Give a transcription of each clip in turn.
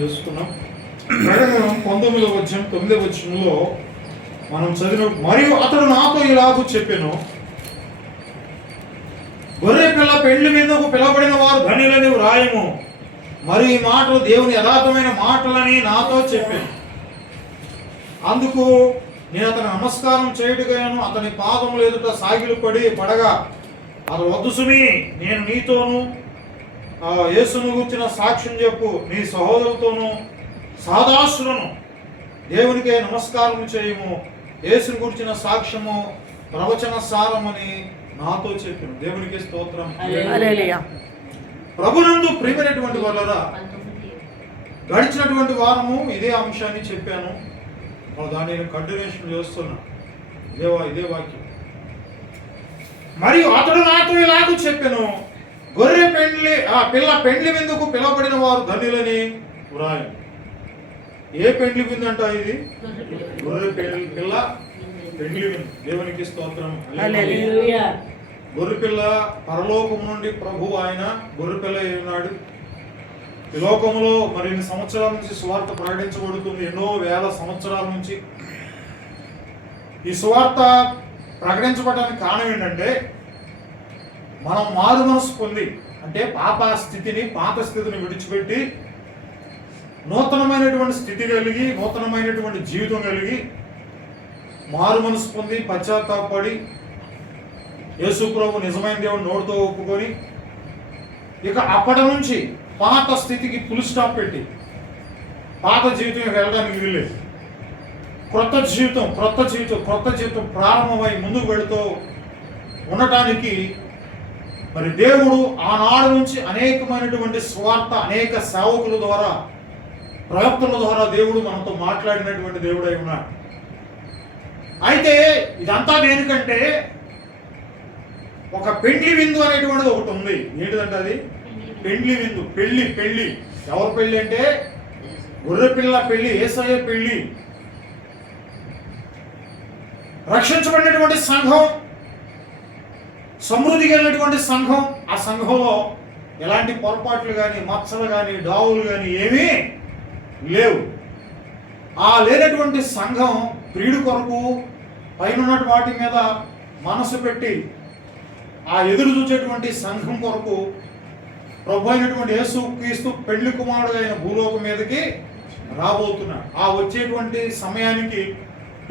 చేసుకున్నాం. 19వ అధ్యాయం 9వ వచనంలో మనం చదివిన, మరియు అతడు నాతో ఇలాగూ చెప్పెను, గొర్రె పిల్ల పెళ్లి మీదకు పిలవబడిన వారు ధన్యులని వ్రాయము. మరి ఈ మాటలు దేవుని యథార్థమైన మాటలని నాతో చెప్పాను. అందుకు నేను అతని నమస్కారం చేయుటగాను అతని పాదములు ఎదుట సాగిలు పడగా, అతడు వద్దు సుమి, నేను నీతోను యేసును గురించిన సాక్ష్యం చెప్పు, నీ సహోదరులతోనూ సాదాసులను దేవునికే నమస్కారం చేయము, యేసును గురించిన సాక్ష్యము ప్రవచన సారమని నాతో చెప్పాను. దేవునికి స్తోత్రం. ప్రభునందు ప్రియమైనటువంటి వాళ్ళరా, గడిచినటువంటి వారము ఇదే అంశాన్ని చెప్పాను. దాన్ని కంటిన్యూషన్ చేస్తున్నా. ఇదే వాక్యం. మరియు అతడు నాతో ఇలాగూ చెప్పాను, గొర్రె పిల్ల పెండ్లి విందుకు పిలవబడిన వారు ధన్యులని వ్రాయి. ఏ పెండ్లి విందు అంట ఇది? గొర్రె పిల్ల పెండ్లి విందు. దేవునికి స్తోత్రం. గొర్రెపిల్ల పరలోకం నుండి ప్రభు ఆయన గొర్రెపిల్ల ఉన్నాడు. ఈ లోకంలో మరిన్ని సంవత్సరాల నుంచి సువార్త ప్రకటించబడుతుంది. ఎన్నో వేల సంవత్సరాల నుంచి ఈ సువార్త ప్రకటించబడడానికి కారణం ఏంటంటే, మనం మారు మనసు పొంది, అంటే పాత స్థితిని విడిచిపెట్టి నూతనమైనటువంటి స్థితి కలిగి, నూతనమైనటువంటి జీవితం కలిగి, మారు మనసు పొంది పశ్చాత్తాపడి యేసు ప్రభు నిజమైన దేవుడు నోటితో ఒప్పుకొని, ఇక అప్పటి నుంచి పాత స్థితికి ఫుల్ స్టాప్ పెట్టి పాత జీవితం వెళ్ళడానికి వీల్లేదు. క్రొత్త జీవితం ప్రారంభమై ముందుకు వెళుతూ ఉండటానికి మరి దేవుడు ఆనాడు నుంచి అనేకమైనటువంటి స్వార్థ అనేక సేవకుల ద్వారా, ప్రవక్తల ద్వారా దేవుడు మనతో మాట్లాడినటువంటి దేవుడై ఉన్నాడు. అయితే ఇదంతా దేనికంటే, ఒక పెండ్లి విందు అనేటువంటిది ఒకటి ఉంది. ఏంటిదంటే అది పెండ్లి విందు. పెళ్లి ఎవరు పెళ్లి అంటే గొర్రెపిల్ల పెళ్లి, యేసయ్య పెళ్లి. రక్షించబడినటువంటి సంఘం, సమృద్ధి కలిగినటువంటి సంఘం. ఆ సంఘంలో ఎలాంటి పొరపాట్లు కానీ, మచ్చలు కానీ, డావులు కానీ ఏమీ లేవు. ఆ లేనటువంటి సంఘం ప్రియుడి కొరకు పైన వాటి మీద మనసు పెట్టి ఆ ఎదురు చూసేటువంటి సంఘం కొరకు ప్రభు అయినటువంటి యేసు క్రీస్తు పెళ్లి కుమారుడు అయిన భూలోకం మీదకి రాబోతున్నాడు. ఆ వచ్చేటువంటి సమయానికి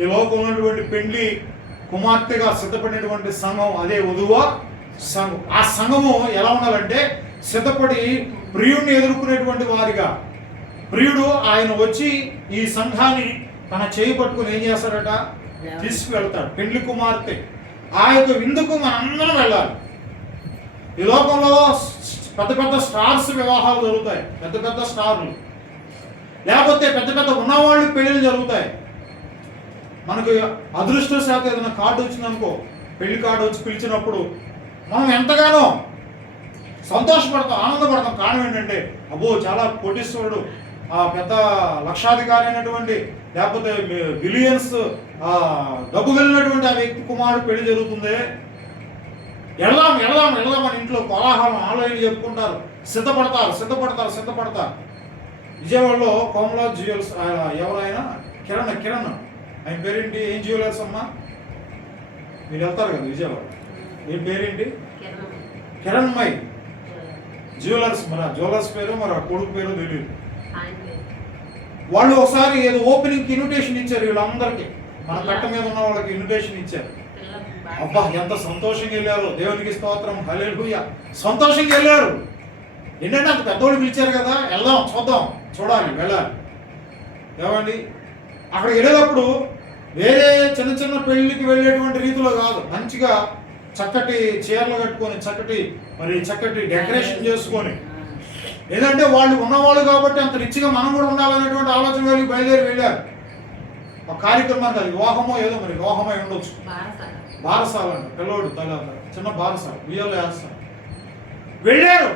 ఈ లోకంలో ఉన్నటువంటి పెళ్లి కుమార్తెగా సిద్ధపడినటువంటి సంఘం, అదే వధువ సంఘం. ఆ సంఘము ఎలా ఉండాలంటే, సిద్ధపడి ప్రియుడిని ఎదుర్కొనేటువంటి వారిగా, ప్రియుడు ఆయన వచ్చి ఈ సంఘాన్ని తన చేయి పట్టుకుని ఏం చేస్తాడట, తీసుకువెళ్తాడు. పెళ్లి కుమార్తె ఆ యొక్క విందుకు మనందరం వెళ్ళాలి. ఈ లోకంలో పెద్ద స్టార్స్ వివాహాలు జరుగుతాయి, పెద్ద స్టార్లు, లేకపోతే పెద్ద ఉన్నవాళ్ళు పెళ్లిళ్ళు జరుగుతాయి. మనకు అదృష్టశాతం ఏదైనా కార్డు వచ్చిందనుకో, పెళ్లి కార్డు వచ్చి పిలిచినప్పుడు మనం ఎంతగానో సంతోషపడతాం, ఆనందపడతాం. కారణం ఏంటంటే, అబ్బో చాలా కోటీశ్వరుడు, పెద్ద లక్షాధికారి అయినటువంటి, లేకపోతే బిలియన్స్ డబ్బు వెళ్ళినటువంటి ఆ వ్యక్తి కుమారుడు పెళ్లి జరుగుతుంది, వెళదాం అని ఇంట్లో కోలాహలం ఆలోచన చెప్పుకుంటారు, సిద్ధపడతారు. విజయవాడలో కోమలా జ్యువెల్స్, ఎవరైనా కిరణ్ ఆయన పేరేంటి? ఏం జ్యువెలర్స్ అమ్మా? మీరు వెళ్తారు కదా విజయవాడ, ఏం పేరేంటి? కిరణ్మయ్ జ్యువెలర్స్. మరి ఆ జ్యువెలర్స్ పేరు, మరి ఆ కొడుకు పేరు తెలియదు. వాళ్ళు ఒకసారి ఏదో ఓపెనింగ్ ఇన్విటేషన్ ఇచ్చారు వీళ్ళందరికీ, మన కట్ట మీద ఉన్న వాళ్ళకి ఇన్విటేషన్ ఇచ్చారు. అబ్బా ఎంత సంతోషంగా వెళ్ళారు, దేవునికి స్తోత్రం, హల్లెలూయా. సంతోషంగా వెళ్ళారు. ఏంటంటే అంత పెద్దోళ్ళు పిలిచారు కదా, వెళ్దాం, చూడాలి, వెళ్ళాలి. ఏమండి, అక్కడికి వెళ్ళేటప్పుడు వేరే చిన్న పెళ్లికి వెళ్ళేటువంటి రీతిలో కాదు, మంచిగా చక్కటి చీరలు కట్టుకొని, చక్కటి డెకరేషన్ చేసుకొని, ఏదంటే వాళ్ళు ఉన్నవాళ్ళు కాబట్టి అంత రిచ్గా మనం కూడా ఉండాలనేటువంటి ఆలోచన బయలుదేరి వెళ్ళారు. ఒక కార్యక్రమానికి, అది వివాహమో ఏదో, మరి వివాహమై ఉండొచ్చు, బారసాల అంట, పిల్లోడు చిన్న బారసాల బియ్యంలో వేస్తారు. వెళ్ళారు.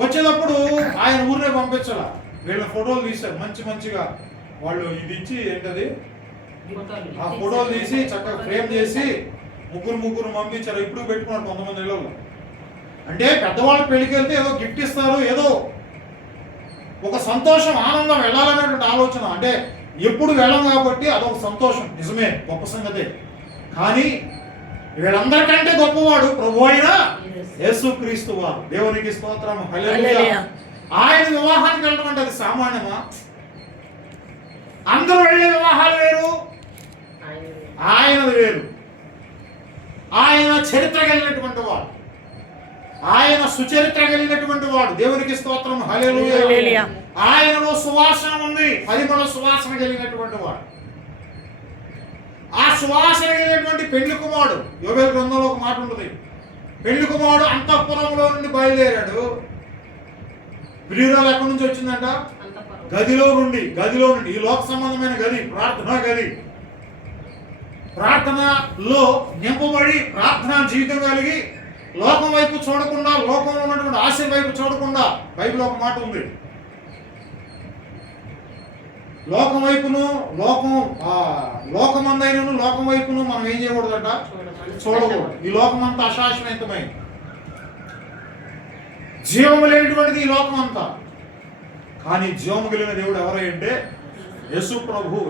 వచ్చేటప్పుడు ఆయన ఊరినే పంపించాల, వీళ్ళ ఫోటోలు తీశారు మంచిగా. వాళ్ళు ఇది ఇచ్చి ఏంటది, ఆ ఫోటోలు తీసి చక్కగా ఫ్రేమ్ చేసి ముగ్గురు పంపించారు. ఇప్పుడు పెట్టుకున్నారు కొంతమంది ఇళ్ళలో. అంటే పెద్దవాళ్ళు పెళ్లికి వెళ్తే ఏదో గిఫ్ట్ ఇస్తారు, ఏదో ఒక సంతోషం, ఆనందం, వెళ్ళాలనేటువంటి ఆలోచన. అంటే ఎప్పుడు వెళ్ళం కాబట్టి అదొక సంతోషం, నిజమే, గొప్ప సంగతే. కానీ వీళ్ళందరికంటే గొప్పవాడు ప్రభు అయిన యేసుక్రీస్తు వారు. దేవునికి స్తోత్రం, హల్లెలూయా. ఆయన వివాహానికి వెళ్ళడం అంటే అది సామాన్యమా? అందరూ వెళ్ళే వివాహాలు వేరు, ఆయనది వేరు. ఆయన చరిత్ర కలిగినటువంటి వాడు, ఆయన సుచరిత్ర కలిగినటువంటి వాడు. దేవునికి స్తోత్రం, హల్లెలూయా. ఆయనలో సువాసన ఉంది, పరిమళ సువాసన కలిగినటువంటి వాడు. ఆ సువాసన కలిగినటువంటి పెళ్లి కుమారుడు. యోబేలు గ్రంథంలో ఒక మాట ఉంటుంది, పెళ్లి కుమారుడు అంతఃపురంలో నుండి బయలుదేరాడు. ప్రియురాలు ఎక్కడి నుంచి వచ్చిందంట? గదిలో నుండి. ఈ లోక సంబంధమైన గది, ప్రార్థనా గది. ప్రార్థనలో నింపబడి ప్రార్థనా జీవితం కలిగి లోకం వైపు చూడకుండా, లోకంలో ఉన్నటువంటి ఆశ వైపు చూడకుండా, బైబిల్ ఒక మాట ఉంది, లోకం వైపును లోకమందైనను లోకం వైపును మనం ఏం చేయకూడదట? చూడకూడదు. ఈ లోకమంతా అశాశ్వతమైంది, జీవము లేనటువంటిది ఈ లోకం అంతా. కానీ జీవము కలిగిన దేవుడు ఎవరంటే యేసు ప్రభు.